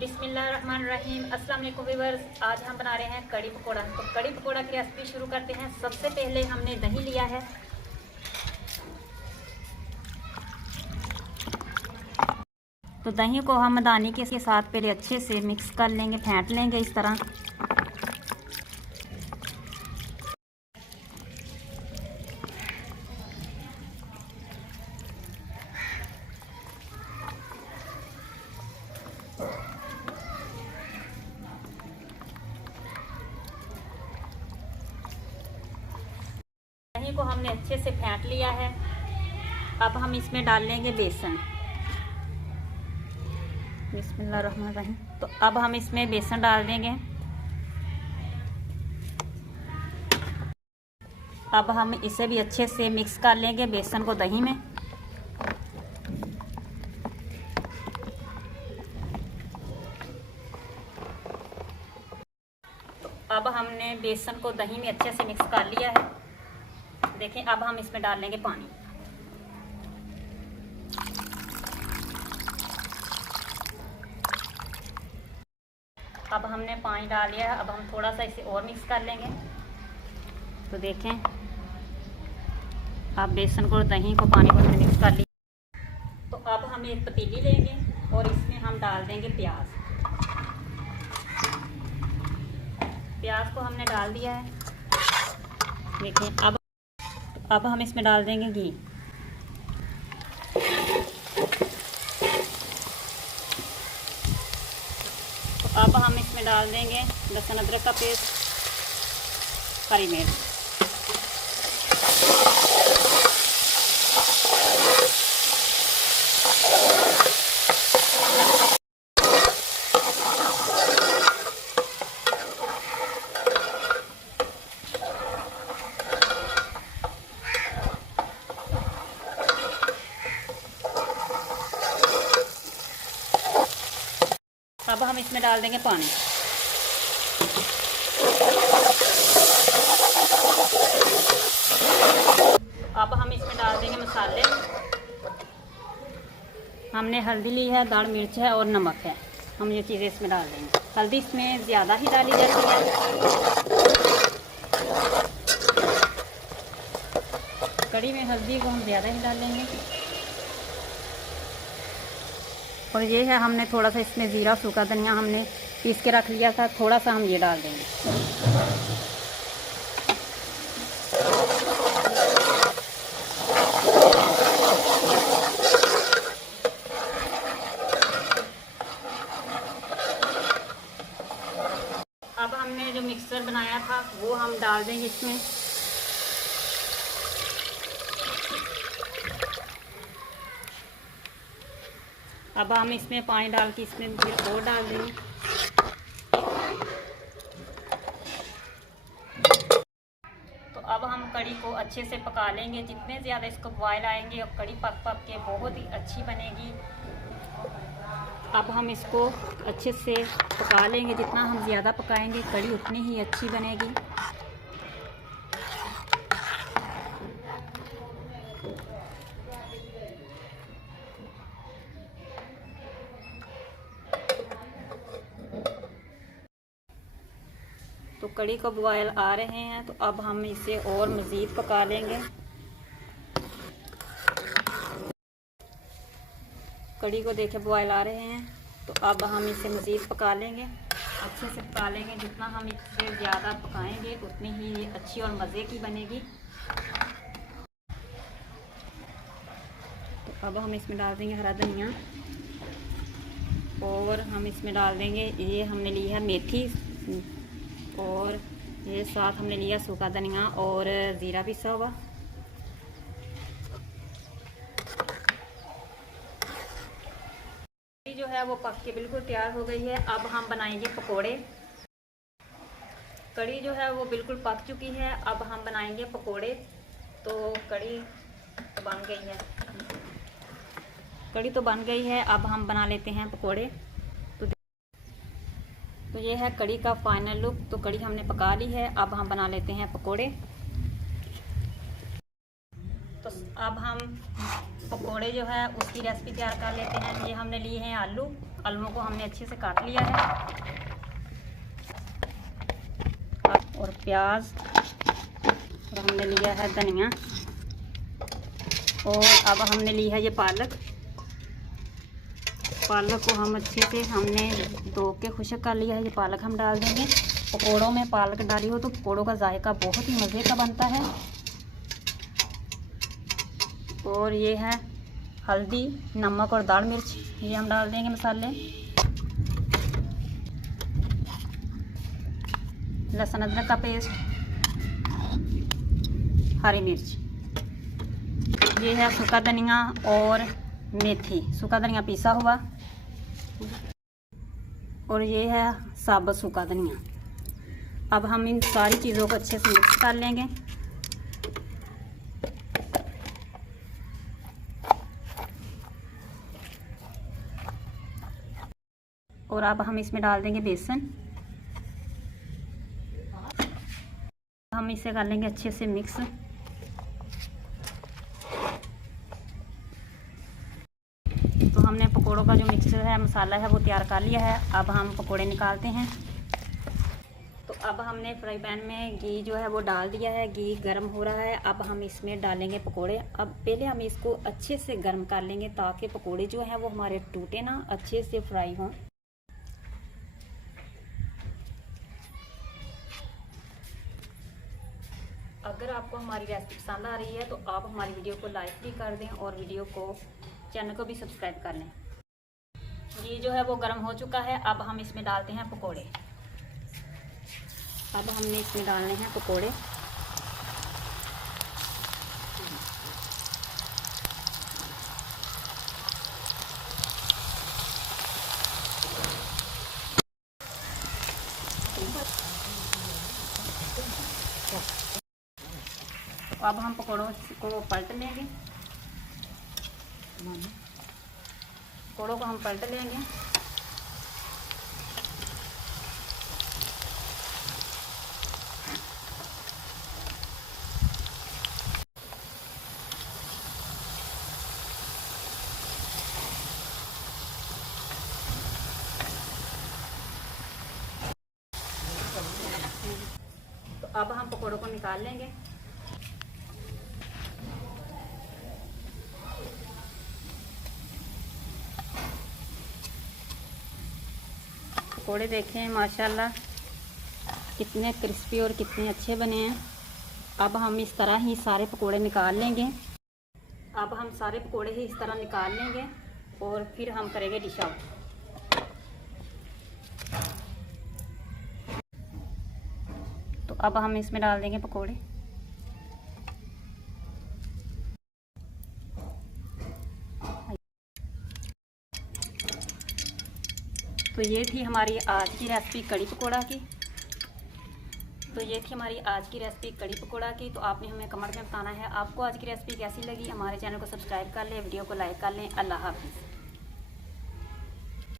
बिस्मिल्लाहिर्रहमानिर्रहीम। अस्सलाम वालेकुम व्यूअर्स, आज हम बना रहे हैं कड़ी पकोड़ा। तो कड़ी पकोड़ा की रेसिपी शुरू करते हैं। सबसे पहले हमने दही लिया है। तो दही को हम दानी के साथ पहले अच्छे से मिक्स कर लेंगे, फेंट लेंगे इस तरह। दही को हमने अच्छे से फेंट लिया है। अब हम इसमें डाल लेंगे बेसन। बिस्मिल्लाहिर्रहमानिर्रहीम। तो अब हम इसमें बेसन डाल देंगे। अब हम इसे भी अच्छे से मिक्स कर लेंगे बेसन को दही में। तो अब हमने बेसन को दही में अच्छे से मिक्स कर लिया है। देखें, अब हम इसमें डाल लेंगे पानी। अब हमने पानी डाल लिया है। अब हम थोड़ा सा इसे और मिक्स कर लेंगे। तो देखें, अब बेसन को दही को पानी को मिक्स कर लिया। तो अब हम एक पतीली लेंगे और इसमें हम डाल देंगे प्याज। प्याज को हमने डाल दिया है। देखें, अब हम इसमें डाल देंगे घी। तो अब हम इसमें डाल देंगे लहसुन अदरक का पेस्ट, हरी मिर्च। अब हम इसमें डाल देंगे पानी। अब हम इसमें डाल देंगे मसाले। हमने हल्दी ली है, दाढ़ मिर्च है और नमक है। हम ये चीज़ें इसमें डाल देंगे। हल्दी इसमें ज़्यादा ही डाली जाती है। कड़ी में हल्दी को हम ज़्यादा ही डालेंगे। और ये है, हमने थोड़ा सा इसमें ज़ीरा सूखा धनिया हमने पीस के रख लिया था, थोड़ा सा हम ये डाल देंगे। अब हमने जो मिक्सर बनाया था वो हम डाल देंगे इसमें। अब हम इसमें पानी डाल के इसमें फिर और डाल देंगे। तो अब हम कड़ी को अच्छे से पका लेंगे। जितने ज़्यादा इसको बॉयल आएंगे और कड़ी पक पक के बहुत ही अच्छी बनेगी। अब हम इसको अच्छे से पका लेंगे। जितना हम ज़्यादा पकाएंगे कड़ी उतनी ही अच्छी बनेगी। तो कड़ी को बॉयल आ रहे हैं, तो अब हम इसे और मज़ीद पका लेंगे। कड़ी को देखे बॉयल आ रहे हैं, तो अब हम इसे मज़ीद पका लेंगे। अच्छे से पका लेंगे। जितना हम इससे ज़्यादा पकाएंगे उतनी ही ये अच्छी और मज़े की बनेगी। तो अब हम इसमें डाल देंगे हरा धनिया और हम इसमें डाल देंगे, ये हमने ली है मेथी और ये साथ हमने लिया सूखा धनिया और ज़ीरा पिसा हुआ। जो है वो पक के बिल्कुल तैयार हो गई है। अब हम बनाएंगे पकोड़े। कड़ी जो है वो बिल्कुल पक चुकी है। अब हम बनाएंगे पकोड़े। तो कड़ी तो बन गई है। कड़ी तो बन गई है। अब हम बना लेते हैं पकोड़े। तो ये है कड़ी का फाइनल लुक। तो कड़ी हमने पका ली है। अब हम बना लेते हैं पकोड़े। तो अब हम पकोड़े जो है उसकी रेसिपी तैयार कर लेते हैं। ये हमने लिए हैं आलू, आलूओं को हमने अच्छे से काट लिया है, और प्याज, और हमने लिया है धनिया, और अब हमने ली है ये पालक। पालक को हम अच्छे से हमने धो के खुश्क कर लिया है। ये पालक हम डाल देंगे। पकोड़ों में पालक डाली हो तो पकोड़ों का जायका बहुत ही मज़े का बनता है। और ये है हल्दी, नमक और दाल मिर्च, ये हम डाल देंगे मसाले। लहसुन अदरक का पेस्ट, हरी मिर्च, ये है सूखा धनिया और मेथी, सूखा धनिया पीसा हुआ, और ये है साबुत सूखा धनिया। अब हम इन सारी चीज़ों को अच्छे से मिक्स कर लेंगे। और अब हम इसमें डाल देंगे बेसन। हम इसे कर लेंगे अच्छे से मिक्स। तो हमने पकोड़ों का जो मिक्सचर है, मसाला है, वो तैयार कर लिया है। अब हम पकोड़े निकालते हैं। तो अब हमने फ्राई पैन में घी जो है वो डाल दिया है, घी गर्म हो रहा है। अब हम इसमें डालेंगे पकोड़े। अब पहले हम इसको अच्छे से गर्म कर लेंगे ताकि पकोड़े जो हैं वो हमारे टूटे ना, अच्छे से फ्राई हों। अगर आपको हमारी रेसिपी पसंद आ रही है तो आप हमारी वीडियो को लाइक भी कर दें और वीडियो को, चैनल को भी सब्सक्राइब कर लें। घी जो है वो गर्म हो चुका है। अब हम इसमें डालते हैं पकोड़े। अब हमने इसमें डालने हैं पकोड़े। तो अब हम पकोड़ों को पलट लेंगे। पकोड़ों को हम पलट लेंगे। तो अब हम पकोड़ों को निकाल लेंगे। पकोड़े देखें माशाल्लाह कितने क्रिस्पी और कितने अच्छे बने हैं। अब हम इस तरह ही सारे पकोड़े निकाल लेंगे। अब हम सारे पकोड़े ही इस तरह निकाल लेंगे और फिर हम करेंगे डिश आउट। तो अब हम इसमें डाल देंगे पकोड़े। तो ये थी हमारी आज की रेसिपी कड़ी पकोड़ा की। कड़ी पकोड़ा की। तो आपने हमें कमेंट में बताना है आपको आज की रेसिपी कैसी लगी। हमारे चैनल को सब्सक्राइब कर लें, वीडियो को लाइक कर लें। अल्लाह हाफ़िज़।